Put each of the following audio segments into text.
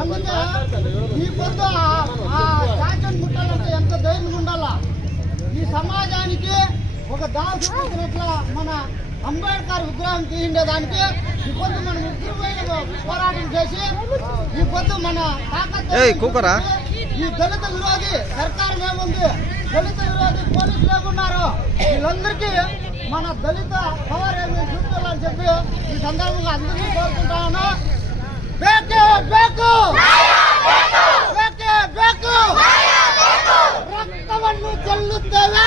అందుకే ఈ పొద్దు ఆ స్టాచ్యూని ముట్టాలంటే ఎంత ధైర్యం ఉండాలా ఈ సమాజానికి ఒక దారి మన అంబేద్కర్ విగ్రహం తీయండేదానికి ఈ పొద్దు మనం ఉగ్రమైన పోరాటం చేసి ఈ పొద్దు మన తాకత్తురా ఈ దళిత విరోధి సర్కారం ఏముంది? దళిత విరోధి పోలీసులు లేకున్నారు వీళ్ళందరికీ మన దళిత పవర్ ఏమి చూసుకోవాలని చెప్పి ఈ సందర్భంగా అందరినీ కోరుకుంటాను ಬೇಕು ಬೇಕು ಬೇಕು ಬೇಕು ರಕ್ತವನ್ನು ಚೆಲ್ಲುತ್ತೇವೆ.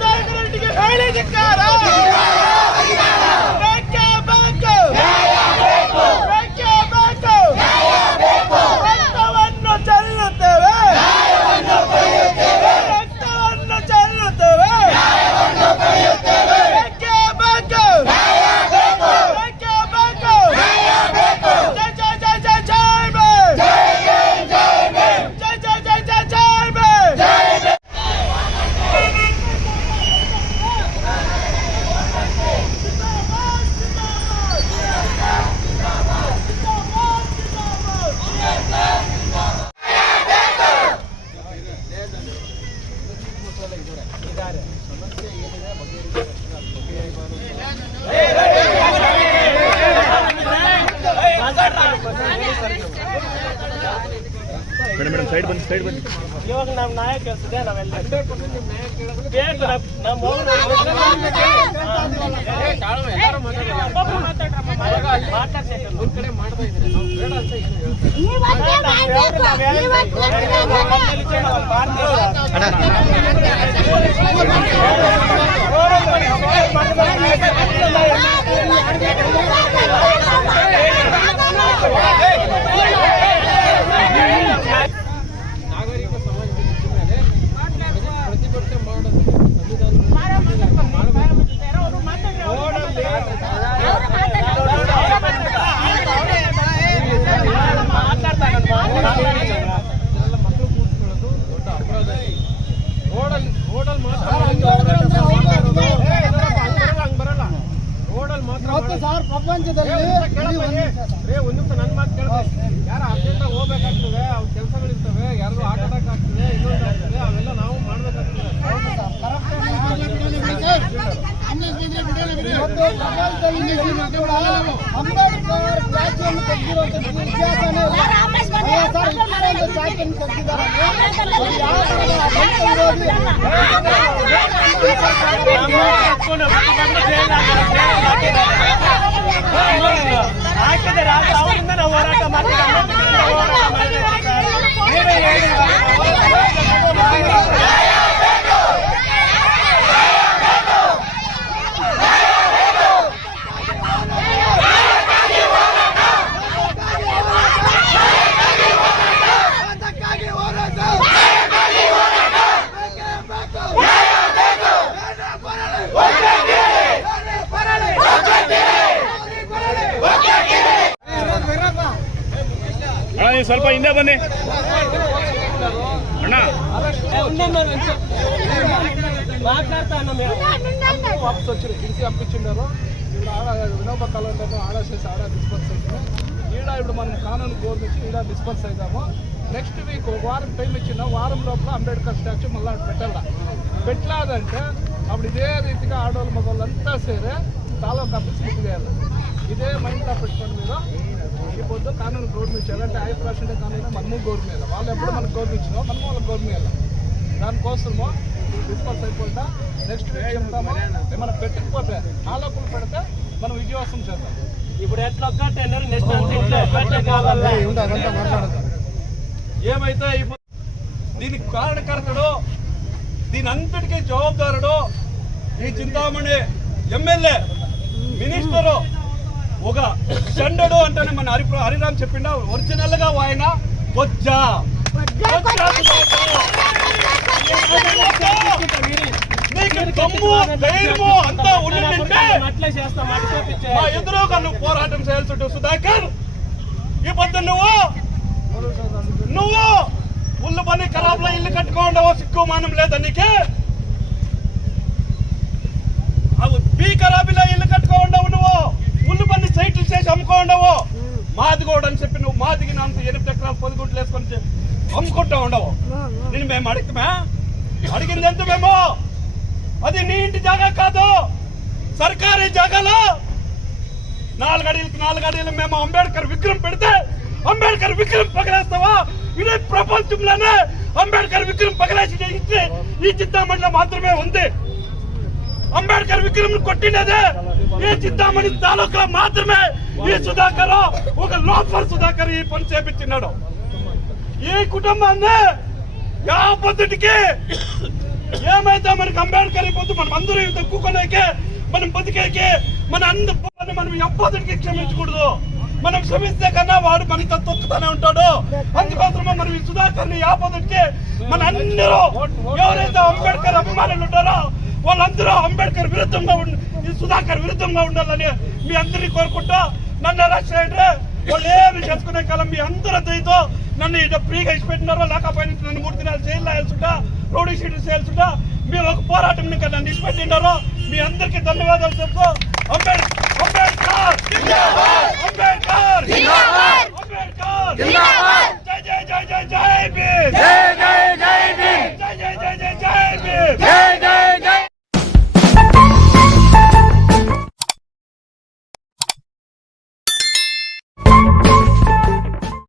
ಸಮುದಾಯ ಕನ್ನಡಿಗೆ ಹೇಳಿ ಧಿಕ್ಕಾರ ಸೈಡ್ ಬನ್ನಿ ಇವಾಗ ನಮ್ಮ ನ್ಯಾಯ ಕೇಳಿಸಿದೆ ನಾವೆಲ್ಲ ಅಣ್ಣ வந்து ಆಗ್ತದೆ ರಾತ್ರಿ ಅವರಿಂದ ನಾವು ಹೋರಾಟ ಮಾಡ್ತೀವಿ ಹೋರಾಟ ಮಾಡ್ತೀವಿ ಸ್ವಲ್ಪ ಹಿಂದೆ ಬನ್ನಿ ಅಣ್ಣ మాట్లాడతాను మేము ఉండండి. వాపస్ వచ్చి పిలిచి పంపించిండారు ఇప్పుడు ఆడ వినోబ కలవటము ఆడ చేసి ఆడ డిస్పర్స్ అవుతాము ఈడ ఇప్పుడు మనం కానూన్ గోల్ నుంచి ఈడ డిస్పర్స్ అవుతాము నెక్స్ట్ వీక్ ఒక వారం టైం ఇచ్చిన వారం లోపల అంబేద్కర్ స్టాచ్యూ మళ్ళీ పెట్టాల పెట్టలేదంటే అప్పుడు ఇదే రీతిగా ఆడవాళ్ళు మగవాళ్ళు అంతా సేరే తాలూకా ఆఫీస్ పూర్తి చేయాలి ఇదే మైండ్లో పెట్టుకొని మీరు పొద్దు కానూన్ గోల్ నుంచి ఎలాంటి ఐదు పర్సెంట్ కానూన్ మనము గోల్ మీద వాళ్ళు ఎప్పుడు మనకు గోల్ ఇచ్చినాం మనము వాళ్ళకి గోల్ మీద దానికోసము డిస్పర్స్ అయిపోతా నెక్స్ట్ వీక్ చెప్తాము. మనం పెట్టకపోతే ఆలోకులు పెడితే మనం విజయవాసం చేద్దాం. ఇప్పుడు ఎట్లా ఒక్కటే నెక్స్ట్ అంటే ఏమైతే అయిపో- దీనికి కారణకర్తడు దీని అంతటికీ జవాబుదారుడు ఈ చింతామణి ఎమ్మెల్యే మినిస్టరు ఒక చండడు అంటేనే మన హరి హరిరామ్ చెప్పిండ? ఒరిజినల్గా ఆయన మా ఎదురుగా నువ్వు పోరాటం చేయాల్సి ఉంటుంది సుధాకర్. ఈ పొద్దు నువ్వు నువ్వు ఉల్లు పని ఖరాబ్లో ఇల్లు కట్టుకోండవు సిక్కు మానం లేదా నీకే? బీ ఖరాబీలో ఇల్లు కట్టుకోండవు నువ్వు. ఉల్లు పని సైట్లు చేసి అమ్ముకోండవు? మాదిగోడు అని చెప్పి నువ్వు మాదికి అంత ఎనిమిది ఎకరాలు పది గుట్లు వేసుకొని అమ్ముకుంటా ఉండవు? నేను మేము అడిగితే అడిగింది ఎంత మేము అది నీ ఇంటి జాగా కాదు. సర్కారీ జాగాలో నాలుగు అడిగికి నాలుగు అడిగిలు మేము అంబేద్కర్ విగ్రహం పెడితే అంబేద్కర్ విగ్రహం పగలేస్తావా? ఇదే ప్రపంచంలోనే అంబేద్కర్ విగ్రహం పగలేసి ఈ చింతామణిలో మాత్రమే ఉంది. అంబేద్కర్ విగ్రహం కొట్టినదే ఈ చింతామణి తాలూకా మాత్రమే ఈ సుధాకర్ ఒక లోఫర్ సుధాకర్ ఈ పని చేపించినాడు. ఈ కుటుంబాన్ని యాపొద్దుటికి ఏమైతే మనకి అంబేద్కర్ అయిపోద్దు మనం అందరూ తక్కువకొనేకే మనం బతికేకి మన అందరి మనం ఎప్పటికీ క్షమించకూడదు. మనం క్షమిస్తే కన్నా వాడు మనకి తొక్కుతానే ఉంటాడు. అందుకోసమే మనం ఈ సుధాకర్ని మన అందరూ ఎవరైతే అంబేద్కర్ అభిమానులు ఉంటారో వాళ్ళందరూ అంబేద్కర్ విరుద్ధంగా ఉండి సుధాకర్ విరుద్ధంగా ఉండాలని మీ అందరినీ కోరుకుంటా. నన్ను అరెస్ట్ చేయండి. వాళ్ళు ఏమి చేసుకునే కాలం మీ అందరూ దయతో నన్ను ఇట్లా ఫ్రీగా ఇచ్చిపెట్టినారో లేకపోయినా నన్ను మూడు దినాలు జైల్లో వేయాల్సింటా రౌడీ షీట్ చేయాల్సింటా ఒక పోరాటం ఇంకా నన్ను ఇచ్చిపెట్టినారో మీ అందరికీ ధన్యవాదాలు చెప్తూ అంబేద్కర్ అంబేద్కర్ అంబేద్కర్ అంబేద్కర్